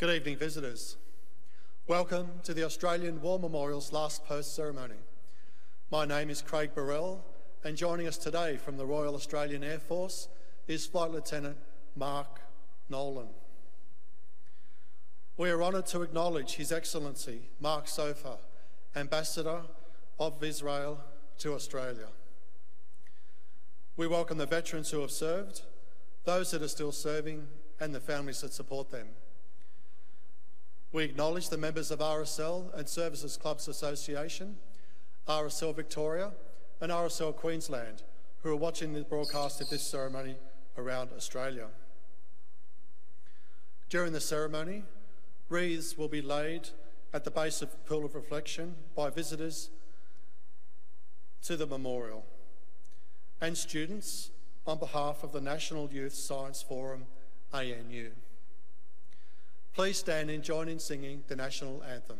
Good evening, visitors. Welcome to the Australian War Memorial's last post ceremony. My name is Craig Burrell, and joining us today from the Royal Australian Air Force is Flight Lieutenant Mark Nolan. We are honoured to acknowledge His Excellency Mark Sofa, Ambassador of Israel to Australia. We welcome the veterans who have served, those that are still serving, and the families that support them. We acknowledge the members of RSL and Services Clubs Association, RSL Victoria and RSL Queensland, who are watching the broadcast of this ceremony around Australia. During the ceremony, wreaths will be laid at the base of the Pool of Reflection by visitors to the memorial and students on behalf of the National Youth Science Forum, ANU. Please stand and join in singing the National Anthem.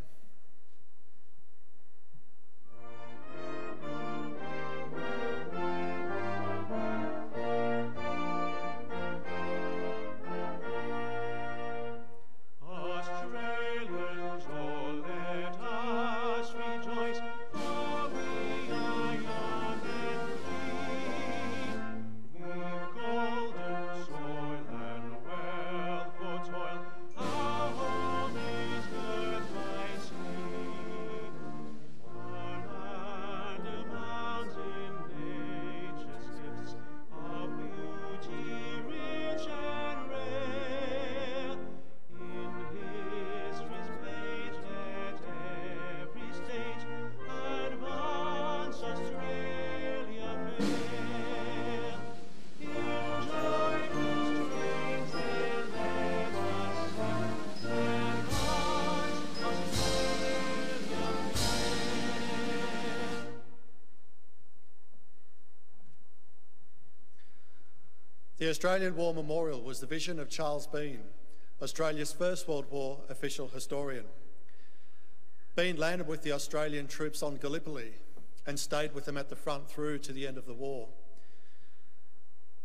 The Australian War Memorial was the vision of Charles Bean, Australia's First World War official historian. Bean landed with the Australian troops on Gallipoli and stayed with them at the front through to the end of the war.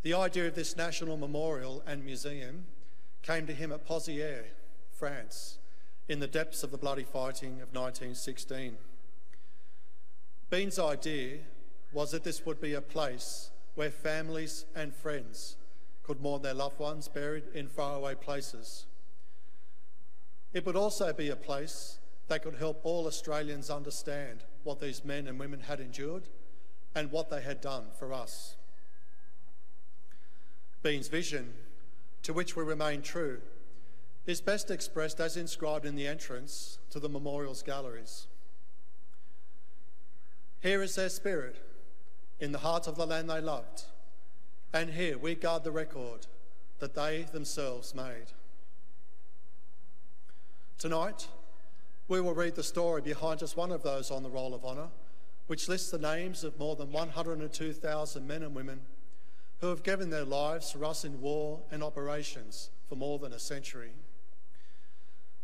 The idea of this national memorial and museum came to him at Pozières, France, in the depths of the bloody fighting of 1916. Bean's idea was that this would be a place where families and friends could mourn their loved ones buried in faraway places. It would also be a place that could help all Australians understand what these men and women had endured and what they had done for us. Bean's vision, to which we remain true, is best expressed as inscribed in the entrance to the memorial's galleries. Here is their spirit, in the heart of the land they loved, and here we guard the record that they themselves made. Tonight, we will read the story behind just one of those on the Roll of Honour, which lists the names of more than 102,000 men and women who have given their lives for us in war and operations for more than a century.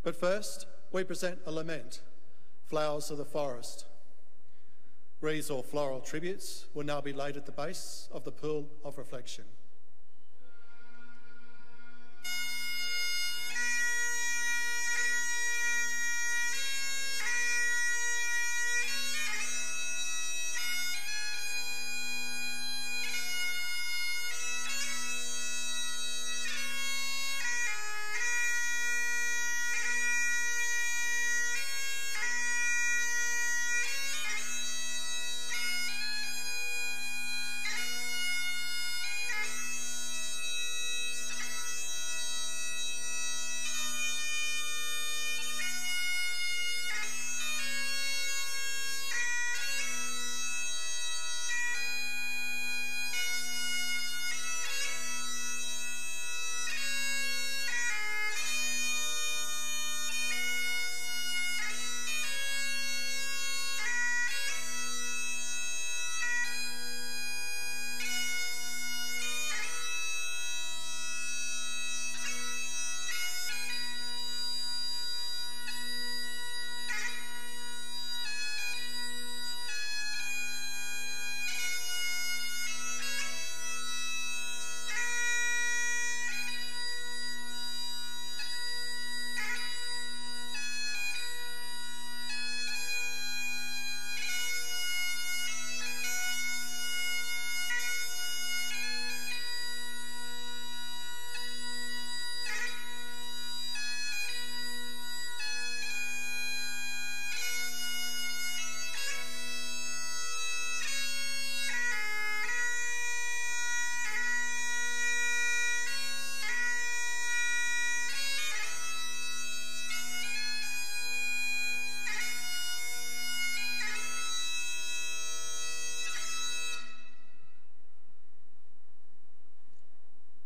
But first, we present a lament, Flowers of the Forest. Wreaths or floral tributes will now be laid at the base of the Pool of Reflection.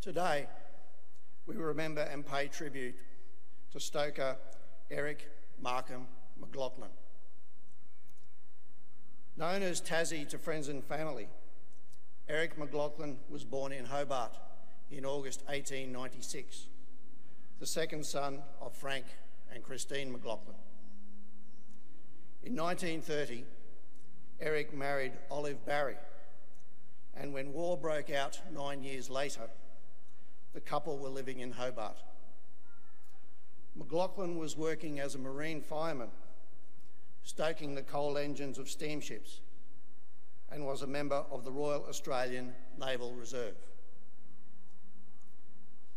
Today, we remember and pay tribute to Stoker Eric Markham McLoughlin. Known as Tassie to friends and family, Eric McLoughlin was born in Hobart in August 1896, the second son of Frank and Christine McLoughlin. In 1930, Eric married Olive Barry, and when war broke out 9 years later, the couple were living in Hobart. McLoughlin was working as a marine fireman, stoking the coal engines of steamships, and was a member of the Royal Australian Naval Reserve.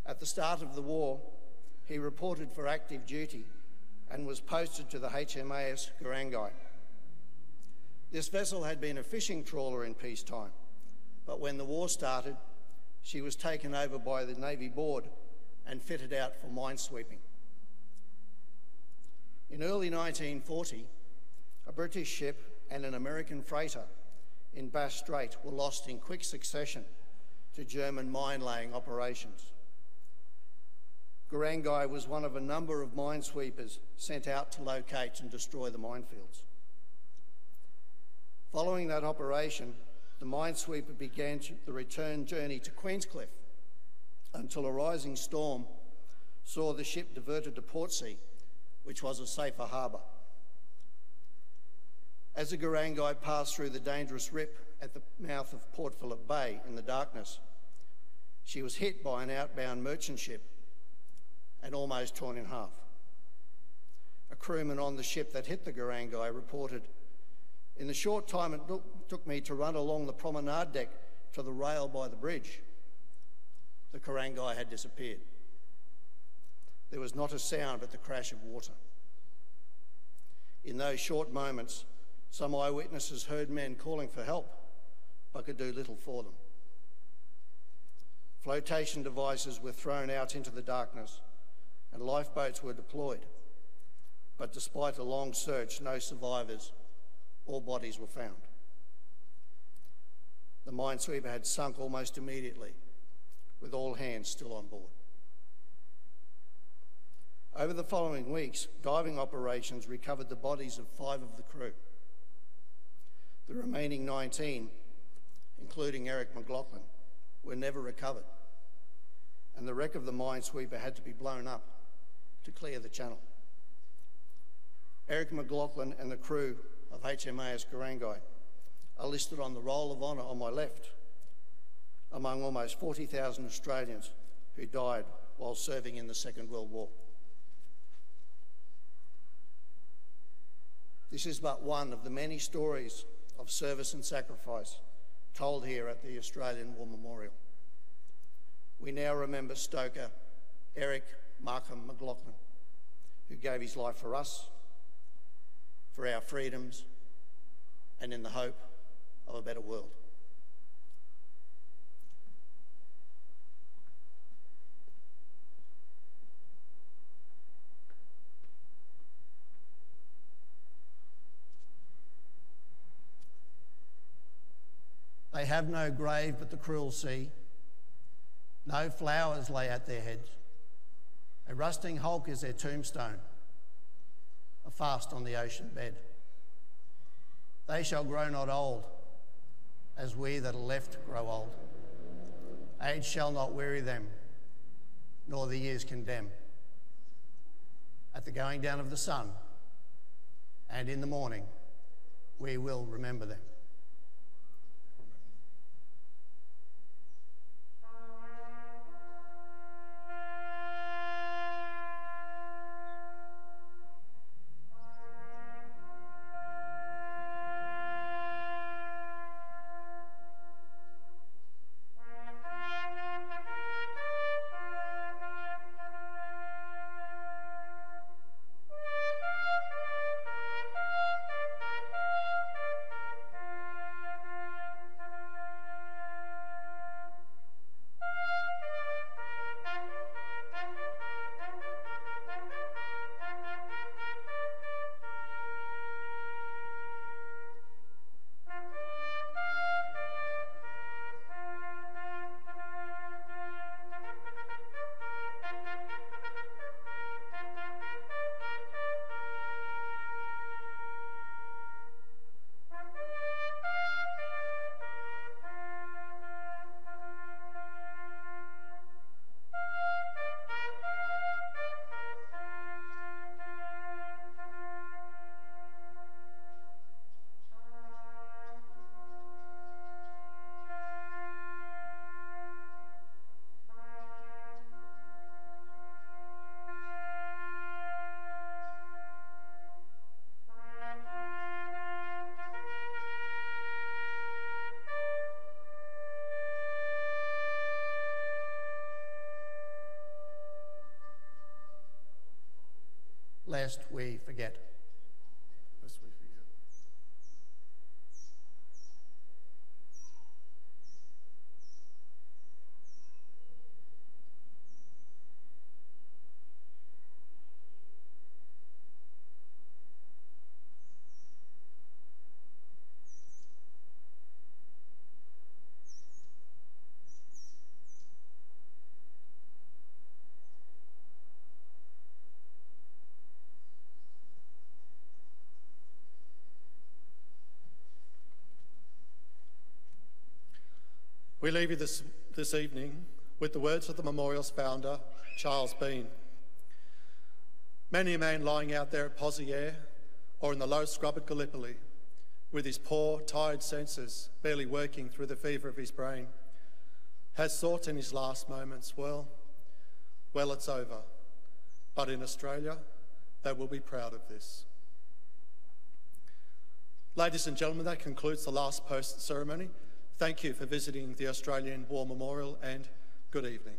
At the start of the war, he reported for active duty and was posted to the HMAS Gurangai. This vessel had been a fishing trawler in peacetime, but when the war started, she was taken over by the Navy Board and fitted out for minesweeping. In early 1940, a British ship and an American freighter in Bass Strait were lost in quick succession to German mine-laying operations. Gurangai was one of a number of minesweepers sent out to locate and destroy the minefields. Following that operation, the minesweeper began the return journey to Queenscliff until a rising storm saw the ship diverted to Portsea, which was a safer harbour. As the Gurangai passed through the dangerous rip at the mouth of Port Phillip Bay in the darkness, she was hit by an outbound merchant ship and almost torn in half. A crewman on the ship that hit the Gurangai reported, "In the short time it took me to run along the promenade deck to the rail by the bridge, the Gurangai had disappeared. There was not a sound but the crash of water." In those short moments, some eyewitnesses heard men calling for help, but could do little for them. Flotation devices were thrown out into the darkness, and lifeboats were deployed, but despite a long search, no survivors or bodies were found. The minesweeper had sunk almost immediately, with all hands still on board. Over the following weeks, diving operations recovered the bodies of 5 of the crew. The remaining 19, including Eric McLoughlin, were never recovered, and the wreck of the minesweeper had to be blown up to clear the channel. Eric McLoughlin and the crew of HMAS Gurangai are listed on the Roll of Honour on my left, among almost 40,000 Australians who died while serving in the Second World War. This is but one of the many stories of service and sacrifice told here at the Australian War Memorial. We now remember Stoker Eric Markham McLoughlin, who gave his life for us, for our freedoms, and in the hope of a better world. They have no grave but the cruel sea. No flowers lay at their heads. A rusting hulk is their tombstone, a fast on the ocean bed. They shall grow not old, as we that are left grow old. Age shall not weary them, nor the years condemn. At the going down of the sun, and in the morning, we will remember them. lest we forget. Lest we forget. We leave you this evening with the words of the memorial's founder, Charles Bean. Many a man lying out there at Pozieres or in the low scrub at Gallipoli, with his poor, tired senses barely working through the fever of his brain, has thought in his last moments, well, it's over. But in Australia, they will be proud of this. Ladies and gentlemen, that concludes the last post ceremony. Thank you for visiting the Australian War Memorial and good evening.